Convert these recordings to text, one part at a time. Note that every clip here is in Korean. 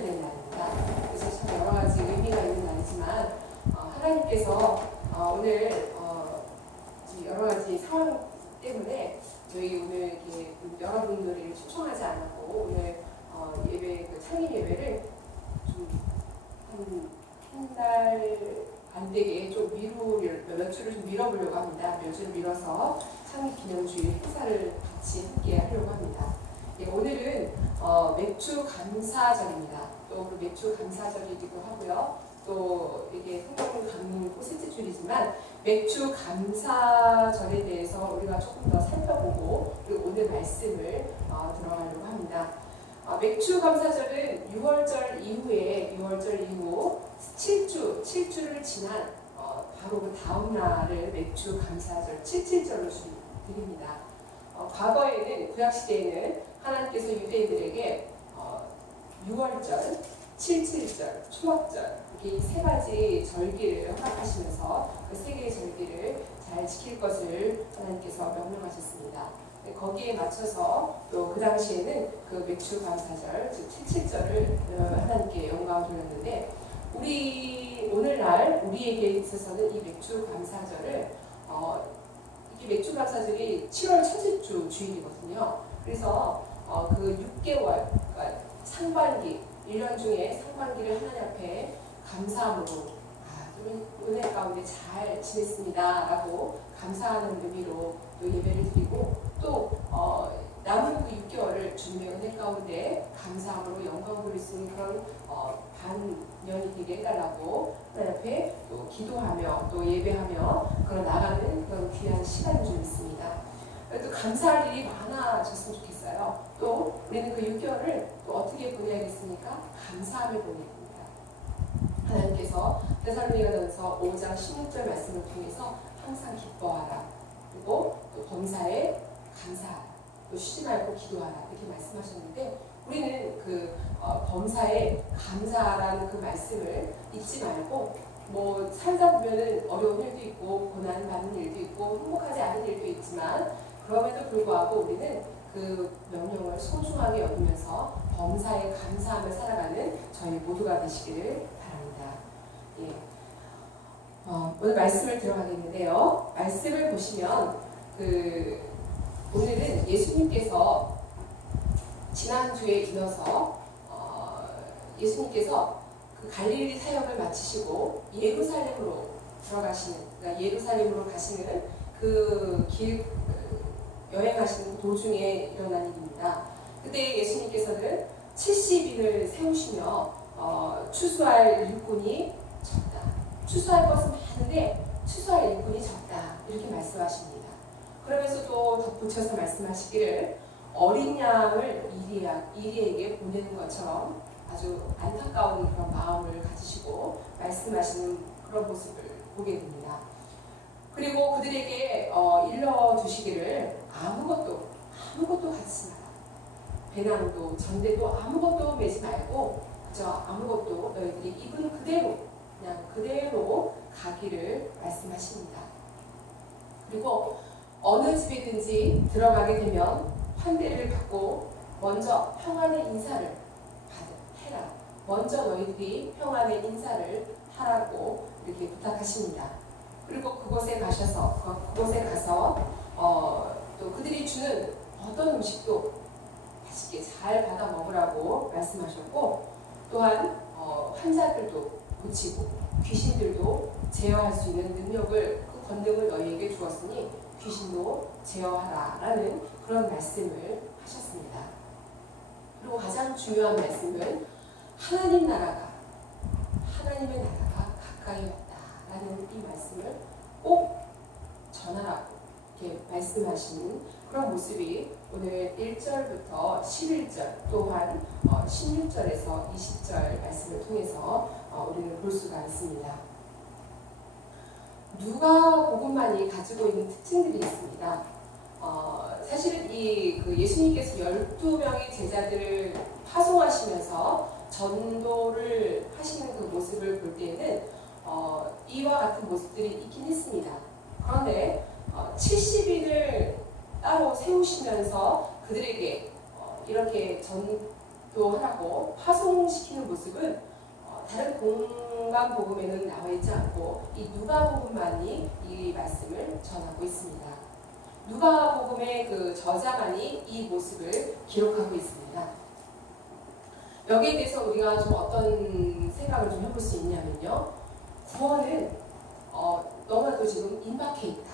되는 날입니다. 그래서 참 여러 가지 의미가 있는 날이지만 하나님께서 오늘 여러 가지 상황 때문에 저희 오늘 이렇게 여러분들을 초청하지 않았고 오늘 예배 창립 예배를 좀 한 달 안 되게 좀 며칠을 좀 미뤄보려고 합니다. 며칠을 미뤄서 창립 기념주일 행사를 같이 함께 하려고 합니다. 예, 오늘은 맥주 감사절입니다. 또 맥주 감사절이기도 하고요. 또 이게 성경 강림 셋째 주일이지만 맥주 감사절에 대해서 우리가 조금 더 살펴보고 그리고 오늘 말씀을 들어가려고 합니다. 맥주 감사절은 6월절 이후 7주를 지난 바로 그 다음 날을 맥주 감사절 77절로 드립니다. 과거에는 구약시대에는 하나님께서 유대인들에게 6월절, 77절, 초막절 이렇게 이 세 가지 절기를 허락하시면서 그 세 개의 절기를 잘 지킬 것을 하나님께서 명령하셨습니다. 거기에 맞춰서 또 그 당시에는 그 맥주 감사절, 즉 77절을 하나님께 영광을 돌렸는데 오늘날 우리에게 있어서는 이 맥주 감사절을 이게 맥주 감사절이 7월 첫째 주 주일이거든요. 그래서 그 6개월 그러니까 상반기 1년 중에 상반기를 하나님 앞에 감사함으로 은혜 가운데 잘 지냈습니다라고 감사하는 의미로 또 예배를 드리고 또 남은 그 6개월을 주님의 은혜 가운데 감사함으로 영광 돌릴 수 있는 그런 반년이 되게 해달라고 하나님 앞에 또 기도하며 또 예배하며 그런 나가는 그런 귀한 시간이 좀 있습니다. 또 감사할 일이 많아졌으면 좋겠어요. 또 우리는 그 6개월을 또 어떻게 보내야겠습니까? 감사하며 보내야 하나님께서 데살로니가전서 5장 16절 말씀을 통해서 항상 기뻐하라. 그리고 또 범사에 감사하라. 또 쉬지 말고 기도하라. 이렇게 말씀하셨는데 우리는 그 범사에 감사하라는 그 말씀을 잊지 말고 뭐 살다 보면은 어려운 일도 있고 고난 받는 일도 있고 행복하지 않은 일도 있지만 그럼에도 불구하고 우리는 그 명령을 소중하게 여기면서 범사에 감사하며 살아가는 저희 모두가 되시기를 바랍니다. 예. 오늘 말씀을 들어가겠는데요. 말씀을 보시면 오늘은 예수님께서 지난주에 이어서 예수님께서 그 갈릴리 사역을 마치시고 예루살렘으로 들어가시는, 그러니까 예루살렘으로 가시는 그 길 여행하시는 도중에 일어난 일입니다. 그때 예수님께서는 70인을 세우시며 추수할 일꾼이 적다. 추수할 것은 많은데 추수할 일꾼이 적다. 이렇게 말씀하십니다. 그러면서 또 덧붙여서 말씀하시기를 어린 양을 이리에게 보내는 것처럼 아주 안타까운 그런 마음을 가지시고 말씀하시는 그런 모습을 보게 됩니다. 그리고 그들에게 일러주시기를 아무것도 갖지 마라. 배낭도 전대도 아무것도 메지 말고 그저 아무것도 너희들이 입은 그대로 그냥 그대로 가기를 말씀하십니다. 그리고 어느 집이든지 들어가게 되면 환대를 받고 먼저 평안의 인사를 해라. 먼저 너희들이 평안의 인사를 하라고 이렇게 부탁하십니다. 그리고 그곳에 가서 또 그들이 주는 어떤 음식도 맛있게 잘 받아 먹으라고 말씀하셨고 또한 환자들도 고치고 귀신들도 제어할 수 있는 능력을 그 권능을 너희에게 주었으니 귀신도 제어하라라는 그런 말씀을 하셨습니다. 그리고 가장 중요한 말씀은 하나님의 나라가 가까이 왔다라는 이 말씀을 꼭 전하라고 이렇게 말씀하시는 그런 모습이 오늘 1절부터 11절 또한 16절에서 20절 말씀을 통해서 우리는 볼 수가 있습니다. 누가복음만이 가지고 있는 특징들이 있습니다. 사실은 예수님께서 12명의 제자들을 파송하시면서 전도를 하시는 그 모습을 볼 때에는 이와 같은 모습들이 있긴 했습니다. 그런데 70인을 따로 세우시면서 그들에게 이렇게 또 하라고 파송시키는 모습은 다른 공간 복음에는 나와 있지 않고 이 누가복음만이 이 말씀을 전하고 있습니다. 누가복음의 그 저자만이 이 모습을 기록하고 있습니다. 여기에 대해서 우리가 좀 어떤 생각을 좀 해볼 수 있냐면요. 구원은 너무나도 지금 임박해 있다.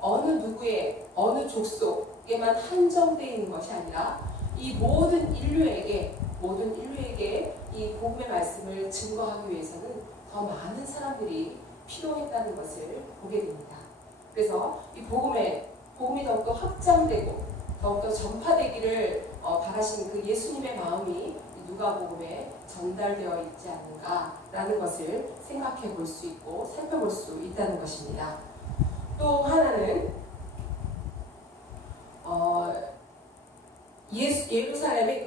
어느 누구의 어느 족속에만 한정되어 있는 것이 아니라 이 모든 인류에게 이 복음의 말씀을 증거하기 위해서는 더 많은 사람들이 필요했다는 것을 보게 됩니다. 그래서 이 복음이 더욱더 확장되고 더욱더 전파되기를 바라시는 그 예수님의 마음이 누가복음에 전달되어 있지 않는가라는 것을 생각해 볼 수 있고 살펴볼 수 있다는 것입니다. 또 하나는 예루살렘의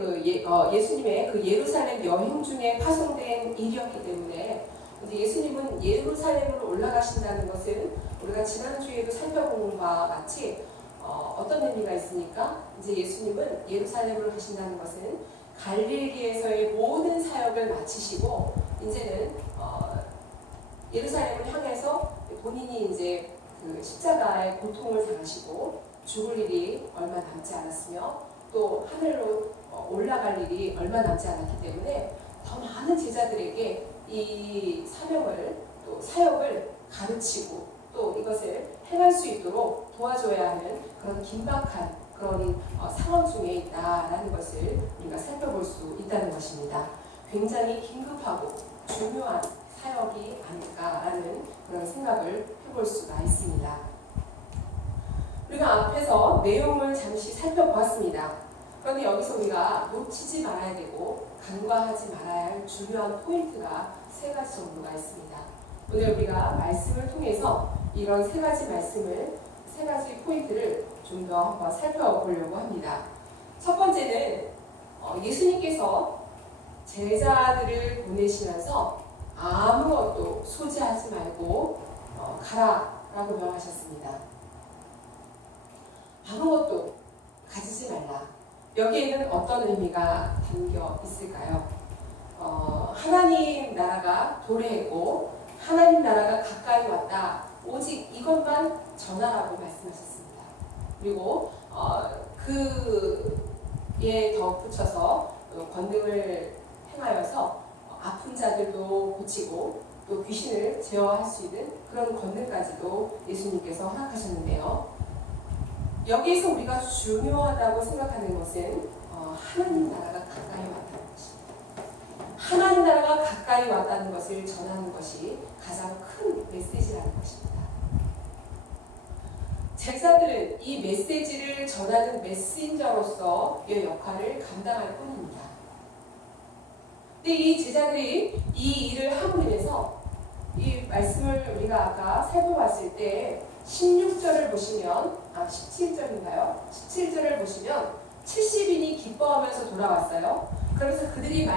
예수님의 그 예루살렘 여행 중에 파송된 일이었기 때문에 이제 예수님은 예루살렘으로 올라가신다는 것은 우리가 지난주에도 살펴본 바와 같이 어떤 의미가 있으니까 이제 예수님은 예루살렘으로 가신다는 것은 갈릴리에서의 모든 사역을 마치시고 이제는 예루살렘을 향해서 본인이 이제 그 십자가의 고통을 당하시고 죽을 일이 얼마 남지 않았으며 또 하늘로 올라갈 일이 얼마 남지 않았기 때문에 더 많은 제자들에게 이 사명을 또 사역을 가르치고 또 이것을 행할 수 있도록 도와줘야 하는 그런 긴박한 그런 상황 중에 있다라는 것을 우리가 살펴볼 수 있다는 것입니다. 굉장히 긴급하고 중요한 사역이 아닐까라는 그런 생각을 해볼 수가 있습니다. 우리가 앞에서 내용을 잠시 살펴보았습니다. 그런데 여기서 우리가 놓치지 말아야 되고 간과하지 말아야 할 중요한 포인트가 3가지 정도가 있습니다. 오늘 우리가 말씀을 통해서 이런 3가지 포인트를 좀 더 한번 살펴보려고 합니다. 첫 번째는 예수님께서 제자들을 보내시면서 아무것도 소지하지 말고 가라라고 명하셨습니다. 아무것도 가지지 말라. 여기에는 어떤 의미가 담겨 있을까요? 하나님 나라가 도래했고 하나님 나라가 가까이 왔다. 오직 이것만 전하라고 말씀하셨습니다. 그리고 그에 덧붙여서 권능을 행하여서 아픈 자들도 고치고 또 귀신을 제어할 수 있는 그런 권능까지도 예수님께서 허락하셨는데요. 여기에서 우리가 중요하다고 생각하는 것은 하나님 나라가 가까이 왔다는 것입니다. 하나님 나라가 가까이 왔다는 것을 전하는 것이 가장 큰 메시지라는 것입니다. 제자들은 이 메시지를 전하는 메신저로서의 역할을 감당할 뿐입니다. 근데 이 제자들이 이 일을 함으로 인해서 이 말씀을 우리가 아까 살펴봤을 때 16절을 보시면 17절인가요? 17절을 보시면 70인이 기뻐하면서 돌아왔어요. 그러면서 그들이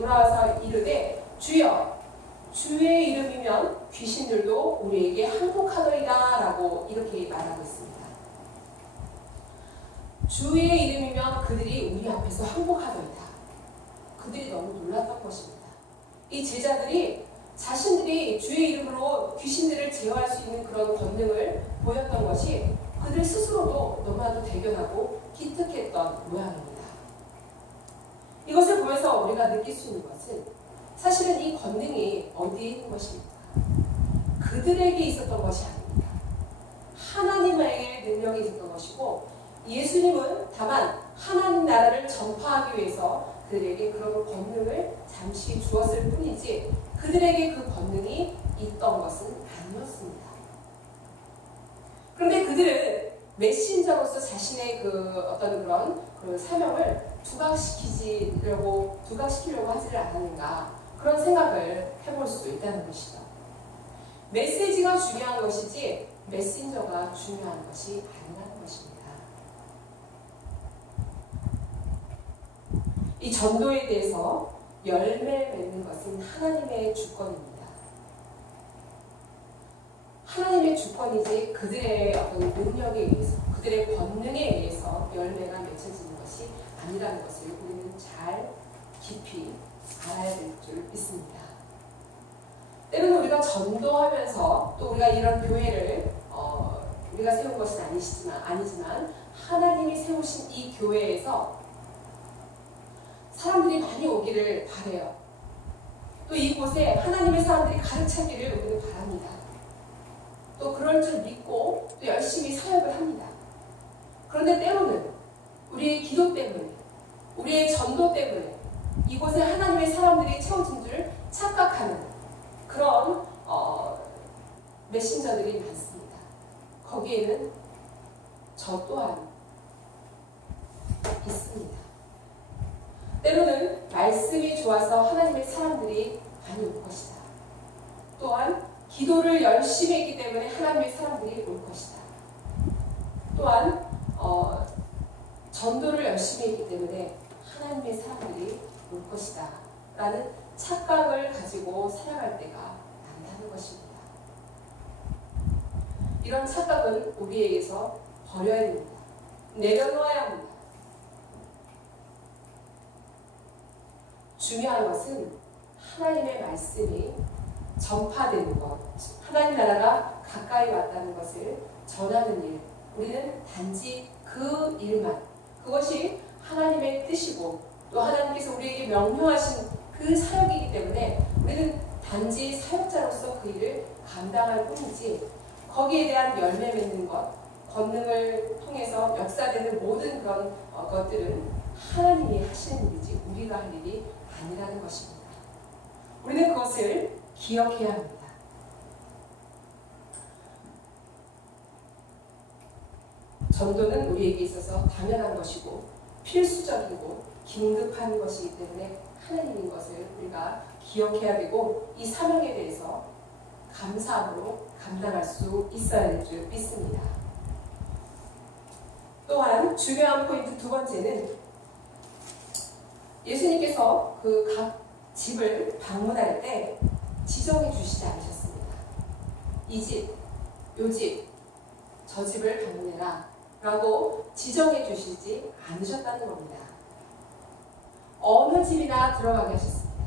돌아와서 이르되 주여 주의 이름이면 귀신들도 우리에게 항복하더이다 라고 이렇게 말하고 있습니다. 주의 이름이면 그들이 우리 앞에서 항복하더이다. 그들이 너무 놀랐던 것입니다. 이 제자들이 자신들이 주의 이름으로 귀신들을 제어할 수 있는 그런 권능을 보였던 것이 그들 스스로도 너무나도 대견하고 기특했던 모양입니다. 이것을 보면서 우리가 느낄 수 있는 것은 사실은 이 권능이 어디에 있는 것입니까? 그들에게 있었던 것이 아닙니다. 하나님의 능력이 있었던 것이고 예수님은 다만 하나님 나라를 전파하기 위해서 그들에게 그런 권능을 잠시 주었을 뿐이지 그들에게 그 권능이 있던 것은 아니었습니다. 그런데 그들은 메신저로서 자신의 어떤 그런 사명을 두각시키려고 하지를 않았는가 그런 생각을 해볼 수 있다는 것이죠. 메시지가 중요한 것이지 메신저가 중요한 것이 아니라는 것입니다. 이 전도에 대해서 열매 맺는 것은 하나님의 주권입니다. 하나님의 주권이지 그들의 어떤 능력에 의해서 그들의 권능에 의해서 열매가 맺혀지는 것이 아니라는 것을 우리는 잘 깊이 알아야 될 줄 믿습니다. 때로는 우리가 전도하면서 또 우리가 이런 교회를 우리가 세운 것은 아니지만 하나님이 세우신 이 교회에서 사람들이 많이 오기를 바라요. 또 이곳에 하나님의 사람들이 가득 차기를 우리는 바랍니다. 또 그럴 줄 믿고 또 열심히 사역을 합니다. 그런데 때로는 우리의 기도 때문에, 우리의 전도 때문에 이곳에 하나님의 사람들이 채워진 줄 착각하는 그런 메신저들이 많습니다. 거기에는 저 또한 있습니다. 때로는 말씀이 좋아서 하나님의 사람들이 많이 올 것이다. 또한 기도를 열심히 했기 때문에 하나님의 사람들이 올 것이다. 또한 전도를 열심히 했기 때문에 하나님의 사람들이 올 것이다 라는 착각을 가지고 살아갈 때가 난다는 것입니다. 이런 착각은 우리에게서 버려야 됩니다. 내려놓아야 합니다. 중요한 것은 하나님의 말씀이 전파되는 것, 하나님 나라가 가까이 왔다는 것을 전하는 일, 우리는 단지 그 일만, 그것이 하나님의 뜻이고 또 하나님께서 우리에게 명령하신 그 사역이기 때문에 우리는 단지 사역자로서 그 일을 감당할 뿐이지 거기에 대한 열매 맺는 것, 권능을 통해서 역사되는 모든 그런 것들은 하나님이 하시는 일이지 우리가 할 일이 아니라는 것입니다. 우리는 그것을 기억해야 합니다. 전도는 우리에게 있어서 당연한 것이고 필수적이고 긴급한 것이기 때문에 하나님인 것을 우리가 기억해야 되고 이 사명에 대해서 감사함으로 감당할 수 있어야 될 줄 믿습니다. 또한 중요한 포인트 두 번째는 예수님께서 그 각 집을 방문할 때 지정해 주시지 않으셨습니다. 이 집, 요 집, 저 집을 방문해라 라고 지정해 주시지 않으셨다는 겁니다. 어느 집이나 들어가게 하셨습니다.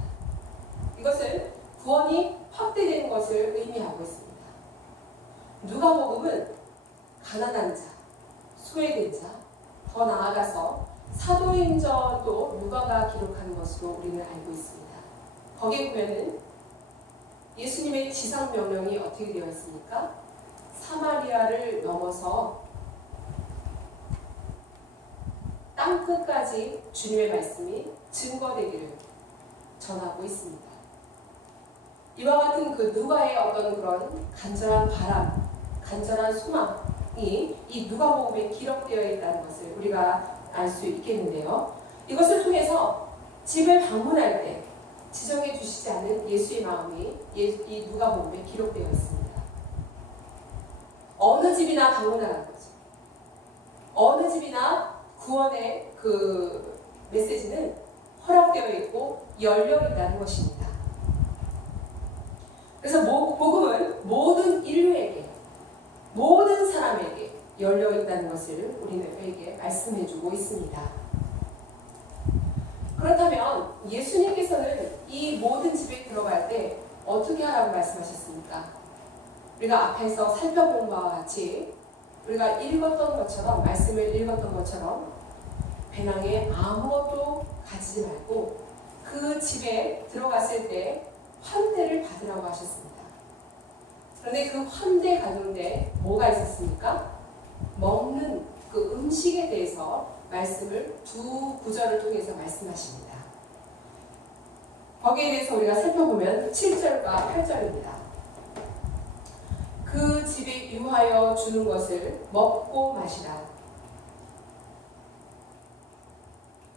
이것은 구원이 확대되는 것을 의미하고 있습니다. 누가복음은 가난한 자, 소외된 자, 더 나아가서 사도행전도 누가가 기록한 것으로 우리는 알고 있습니다. 거기에 보면은 예수님의 지상 명령이 어떻게 되어 있습니까? 사마리아를 넘어서 땅 끝까지 주님의 말씀이 증거되기를 전하고 있습니다. 이와 같은 그 누가의 어떤 그런 간절한 바람, 간절한 소망이 이 누가복음에 기록되어 있다는 것을 우리가 알 수 있겠는데요. 이것을 통해서 집을 방문할 때 지정해 주시지 않은 예수의 마음이 이 누가복음에 기록되어 있습니다. 어느 집이나 방문하라는 거죠. 어느 집이나 구원의 그 메시지는 허락되어 있고 열려 있다는 것입니다. 그래서 복음은 모든 인류에게, 모든 사람에게 열려 있다는 것을 우리에게 말씀해주고 있습니다. 그렇다면 예수님께서는 이 모든 집에 들어갈 때 어떻게 하라고 말씀하셨습니까? 우리가 앞에서 살펴본 바와 같이 우리가 읽었던 것처럼, 말씀을 읽었던 것처럼 배낭에 아무것도 가지지 말고 그 집에 들어갔을 때 환대를 받으라고 하셨습니다. 그런데 그 환대 가운데 뭐가 있었습니까? 먹는 그 음식에 대해서 말씀을 두 구절을 통해서 말씀하십니다. 거기에 대해서 우리가 살펴보면 7절과 8절입니다. 그 집에 유하여 주는 것을 먹고 마시라.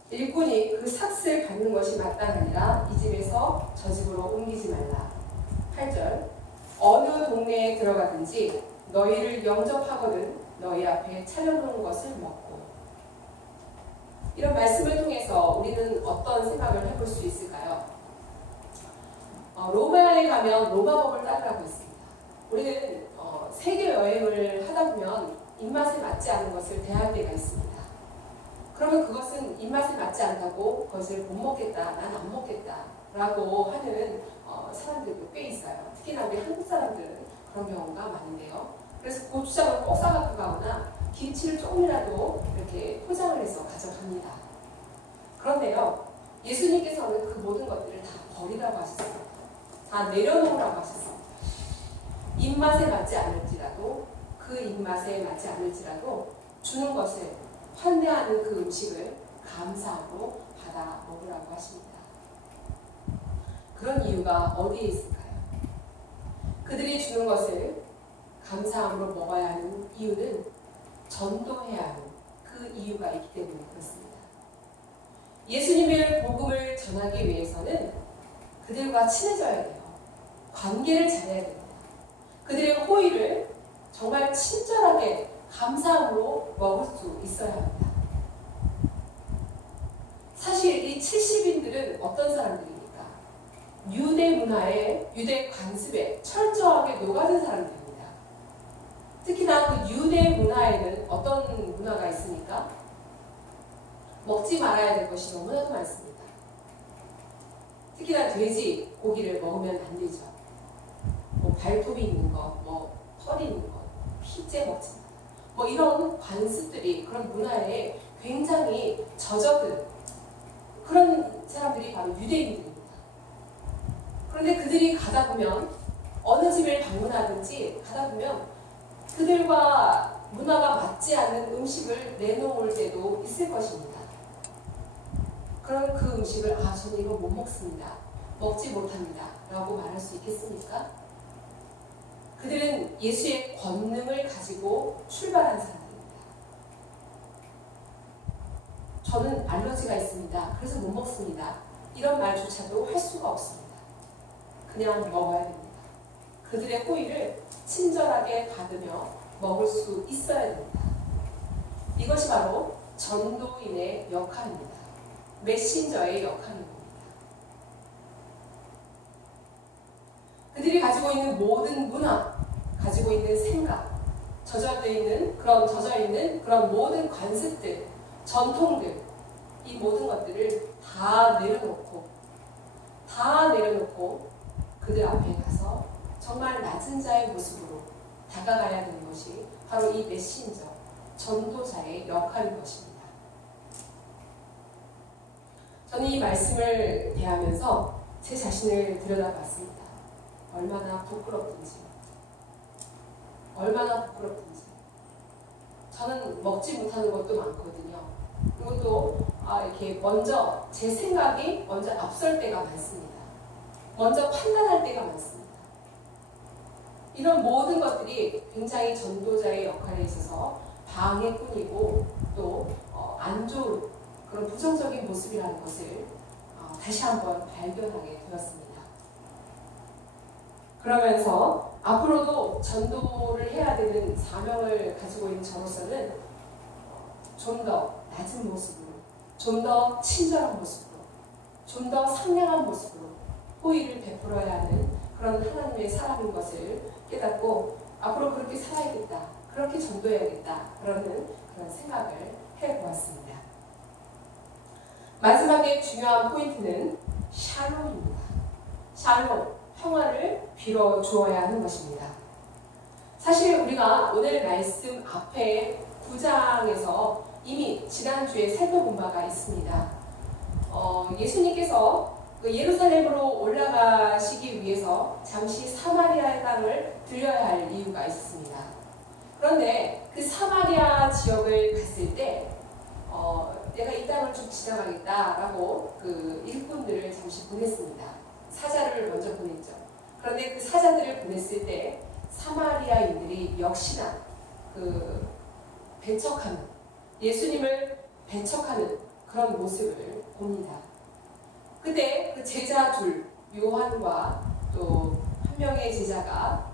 일꾼이 그 삭슬 받는 것이 마땅하니라. 이 집에서 저 집으로 옮기지 말라. 8절 어느 동네에 들어가든지 너희를 영접하거든 너희 앞에 차려놓은 것을 먹고. 이런 말씀을 통해서 우리는 어떤 생각을 해볼 수 있을까요? 로마에 가면 로마법을 따르라고 했습니다. 우리는 세계 여행을 하다 보면 입맛에 맞지 않은 것을 대할 때가 있습니다. 그러면 그것은 입맛에 맞지 않다고 그것을 못 먹겠다, 난 안 먹겠다 라고 하는 사람들도 꽤 있어요. 특히나 우리 한국 사람들은 그런 경우가 많은데요. 그래서 고추장을 꼭 싸갖고 가거나 김치를 조금이라도 이렇게 포장을 해서 가져갑니다. 그런데요, 예수님께서는 그 모든 것들을 다 버리라고 하셨습니다. 다 내려놓으라고 하셨습니다. 입맛에 맞지 않을지라도, 그 입맛에 맞지 않을지라도 주는 것을 환대하는 그 음식을 감사하고 받아 먹으라고 하십니다. 그런 이유가 어디에 있을까요? 그들이 주는 것을 감사함으로 먹어야 하는 이유는 전도해야 하는 그 이유가 있기 때문에 그렇습니다. 예수님의 복음을 전하기 위해서는 그들과 친해져야 돼요. 관계를 잘해야 됩니다. 그들의 호의를 정말 친절하게 감사함으로 먹을 수 있어야 합니다. 사실 이 70인들은 어떤 사람들입니까? 유대 문화에, 유대 관습에 철저하게 녹아든 사람들입니다. 특히나 그 유대 문화에는 어떤 문화가 있습니까? 먹지 말아야 될 것이 너무나도 많습니다. 특히나 돼지 고기를 먹으면 안 되죠. 뭐 발톱이 있는 것, 뭐 털이 있는 것, 피째 먹지 마. 뭐 이런 관습들이, 그런 문화에 굉장히 젖어든 그런 사람들이 바로 유대인들입니다. 그런데 그들이 가다 보면, 어느 집을 방문하든지 가다 보면 그들과 문화가 맞지 않는 음식을 내놓을 때도 있을 것입니다. 그럼 그 음식을 저는 이거 못 먹습니다, 먹지 못합니다 라고 말할 수 있겠습니까? 그들은 예수의 권능을 가지고 출발한 사람들입니다. 저는 알러지가 있습니다, 그래서 못 먹습니다, 이런 말조차도 할 수가 없습니다. 그냥 먹어야 됩니다. 그들의 호의를 친절하게 받으며 먹을 수 있어야 됩니다. 이것이 바로 전도인의 역할입니다. 메신저의 역할입니다. 그들이 가지고 있는 모든 문화, 가지고 있는 생각, 젖어 있는 그런 모든 관습들, 전통들, 이 모든 것들을 다 내려놓고 그들 앞에 가서 정말 낮은 자의 모습으로 다가가야 되는 것이 바로 이 메신저, 전도자의 역할인 것입니다. 저는 이 말씀을 대하면서 제 자신을 들여다봤습니다. 얼마나 부끄럽든지. 저는 먹지 못하는 것도 많거든요. 그리고 또 이렇게 먼저 제 생각이 먼저 앞설 때가 많습니다. 먼저 판단할 때가 많습니다. 이런 모든 것들이 굉장히 전도자의 역할에 있어서 방해꾼이고 또 안 좋은 그런 부정적인 모습이라는 것을 다시 한번 발견하게 되었습니다. 그러면서 앞으로도 전도를 해야 되는 사명을 가지고 있는 저로서는 좀 더 낮은 모습으로, 좀 더 친절한 모습으로, 좀 더 상냥한 모습으로 호의를 베풀어야 하는 그런 하나님의 사람인 것을 깨닫고 앞으로 그렇게 살아야겠다, 그렇게 전도해야겠다, 그런 생각을 해보았습니다. 마지막에 중요한 포인트는 샬롬입니다. 샬롬, 평화를 빌어주어야 하는 것입니다. 사실 우리가 오늘 말씀 앞에 9장에서 이미 지난주에 살펴본 바가 있습니다. 예수님께서 예루살렘으로 올라가시기 위해서 잠시 사마리아의 땅을 들려야 할 이유가 있었습니다. 그런데 그 사마리아 지역을 갔을 때 내가 이 땅을 좀 지나가겠다라고 그 일꾼들을 잠시 보냈습니다. 사자를 먼저 보냈죠. 그런데 그 사자들을 보냈을 때 사마리아인들이 역시나 그 배척하는, 예수님을 배척하는 그런 모습을 봅니다. 그때 그 제자 둘, 요한과 또 한 명의 제자가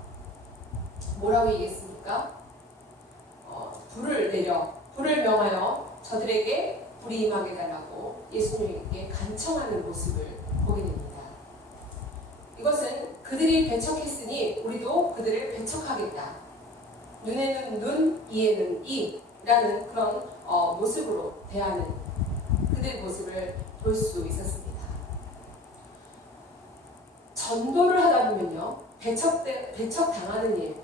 뭐라고 얘기했습니까? 불을 명하여 저들에게 불이 임하게 달라고 예수님에게 간청하는 모습을 보게 됩니다. 이것은 그들이 배척했으니 우리도 그들을 배척하겠다. 눈에는 눈, 이에는 이라는 그런 모습으로 대하는 그들의 모습을 볼 수 있었습니다. 전도를 하다 보면요, 배척당하는 일,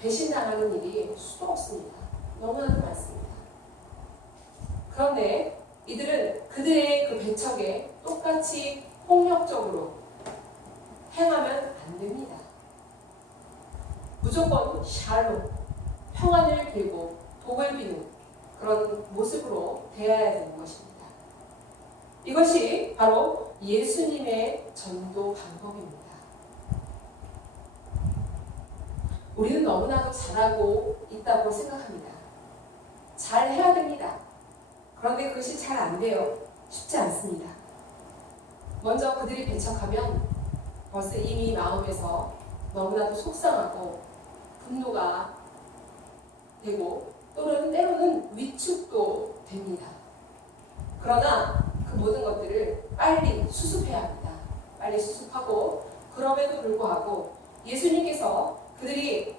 배신당하는 일이 수도 없습니다. 너무나도 많습니다. 그런데 이들은 그들의 그 배척에 똑같이 폭력적으로 행하면 안 됩니다. 무조건 샬롬, 평안을 빌고 복을 비는 그런 모습으로 대해야 되는 것입니다. 이것이 바로 예수님의 전도 방법입니다. 우리는 너무나도 잘하고 있다고 생각합니다. 잘 해야 됩니다. 그런데 그것이 잘 안 돼요. 쉽지 않습니다. 먼저 그들이 배척하면 벌써 이미 마음에서 너무나도 속상하고 분노가 되고 또는 때로는 위축도 됩니다. 그러나 그 모든 것들을 빨리 수습해야 합니다. 빨리 수습하고 그럼에도 불구하고 예수님께서 그들이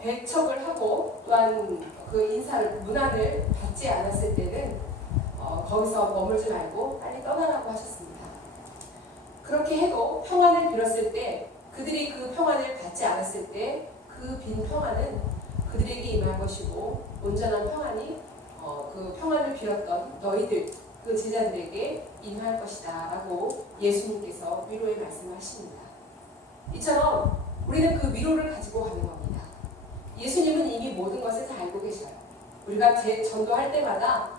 배척을 하고 또한 그 인사를 문안을 받지 않았을 때는 거기서 머물지 말고 빨리 떠나라고 하셨습니다. 그렇게 해도 평안을 빌었을 때 그들이 그 평안을 받지 않았을 때 그 빈 평안은 그들에게 임할 것이고 온전한 평안이 그 평안을 빌었던 너희들 그 제자들에게 임할 것이다 라고 예수님께서 위로의 말씀을 하십니다. 이처럼 우리는 그 위로를 가지고 가는 겁니다. 예수님은 이미 모든 것을 다 알고 계셔요. 우리가 전도할 때마다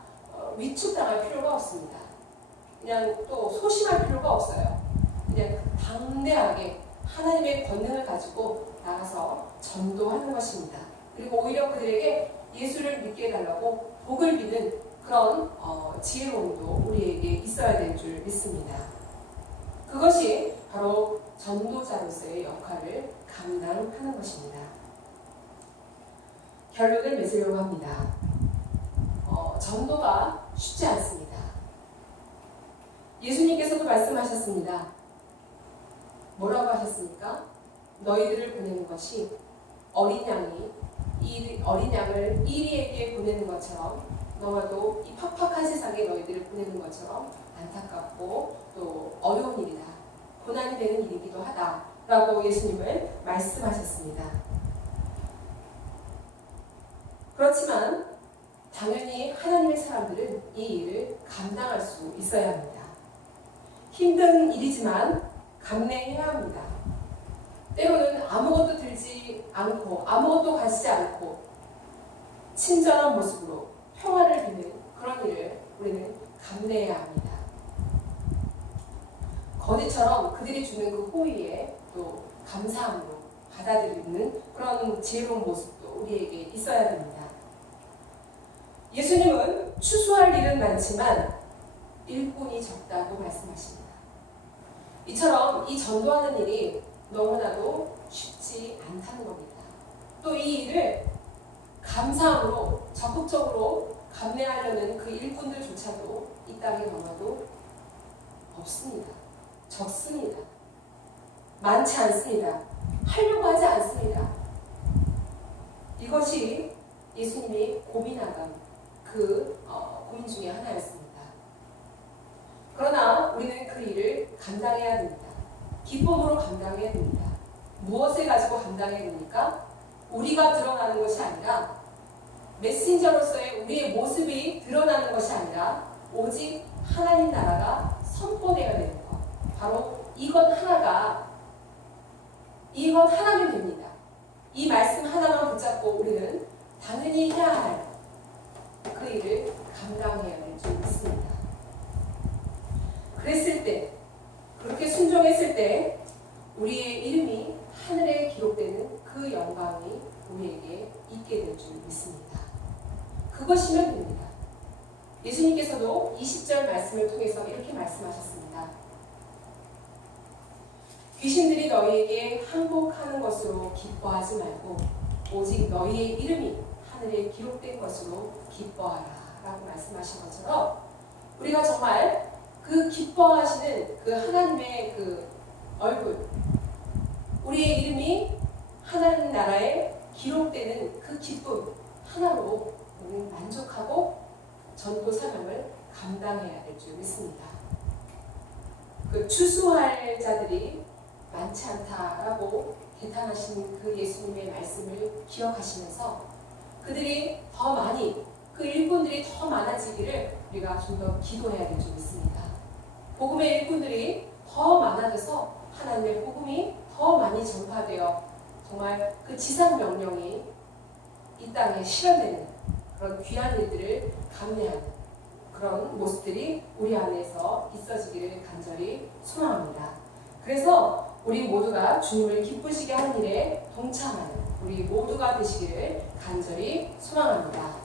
위축당할 필요가 없습니다. 그냥 또 소심할 필요가 없어요. 그냥 당대하게 하나님의 권능을 가지고 나가서 전도하는 것입니다. 그리고 오히려 그들에게 예수를 믿게 해달라고 복을 비는 그런 지혜로움도 우리에게 있어야 될 줄 믿습니다. 그것이 바로 전도자로서의 역할을 감당하는 것입니다. 결론을 맺으려고 합니다. 전도가 쉽지 않습니다. 예수님께서도 말씀하셨습니다. 뭐라고 하셨습니까? 너희들을 보내는 것이 어린 양을 이리에게 보내는 것처럼 너와도 이 팍팍한 세상에 너희들을 보내는 것처럼 안타깝고 또 어려운 일이다. 고난이 되는 일이기도 하다. 라고 예수님은 말씀하셨습니다. 그렇지만 당연히 하나님의 사람들은 이 일을 감당할 수 있어야 합니다. 힘든 일이지만 감내해야 합니다. 때로는 아무것도 들지 않고 아무것도 가지지 않고 친절한 모습으로 평화를 비는 그런 일을 우리는 감내해야 합니다. 거지처럼 그들이 주는 그 호의에 또 감사함으로 받아들이는 그런 지혜로운 모습도 우리에게 있어야 됩니다. 예수님은 추수할 일은 많지만 일꾼이 적다고 말씀하십니다. 이처럼 이 전도하는 일이 너무나도 쉽지 않다는 겁니다. 또 이 일을 감사함으로 적극적으로 감내하려는 그 일꾼들조차도 이 땅에 너무나도 없습니다. 적습니다. 많지 않습니다. 하려고 하지 않습니다. 이것이 예수님이 고민하던 그 고민 중에 하나였습니다. 그러나 우리는 그 일을 감당해야 됩니다. 기쁨으로 감당해야 됩니다. 무엇을 가지고 감당해야 됩니까? 우리가 드러나는 것이 아니라 메신저로서의 우리의 모습이 드러나는 것이 아니라 오직 하나님 나라가 선포되어야 되는 것. 바로 이것 하나면 됩니다. 이 말씀 하나만 붙잡고 우리는 당연히 해야 할 그 일을 감당해야 될 줄 믿습니다. 그랬을 때, 그렇게 순종했을 때 우리의 이름이 하늘에 기록되는 그 영광이 우리에게 있게 될 줄 믿습니다. 그것이면 됩니다. 예수님께서도 20절 말씀을 통해서 이렇게 말씀하셨습니다. 귀신들이 너희에게 항복하는 것으로 기뻐하지 말고 오직 너희의 이름이 하늘에 기록된 것으로 기뻐하라 라고 말씀하신 것처럼 우리가 정말 그 기뻐하시는 그 하나님의 그 얼굴, 우리의 이름이 하나님 나라에 기록되는 그 기쁨 하나로 우리는 만족하고 전도 사명을 감당해야 될 줄 믿습니다. 그 추수할 자들이 많지 않다라고 개탄하신 그 예수님의 말씀을 기억하시면서 그들이 더 많이, 그 일꾼들이 더 많아지기를 우리가 좀 더 기도해야 될 줄 믿습니다. 복음의 일꾼들이 더 많아져서 하나님의 복음이 더 많이 전파되어 정말 그 지상 명령이 이 땅에 실현되는 그런 귀한 일들을 감내하는 그런 모습들이 우리 안에서 있어지기를 간절히 소망합니다. 그래서 우리 모두가 주님을 기쁘시게 하는 일에 동참하는 우리 모두가 되시기를 간절히 소망합니다.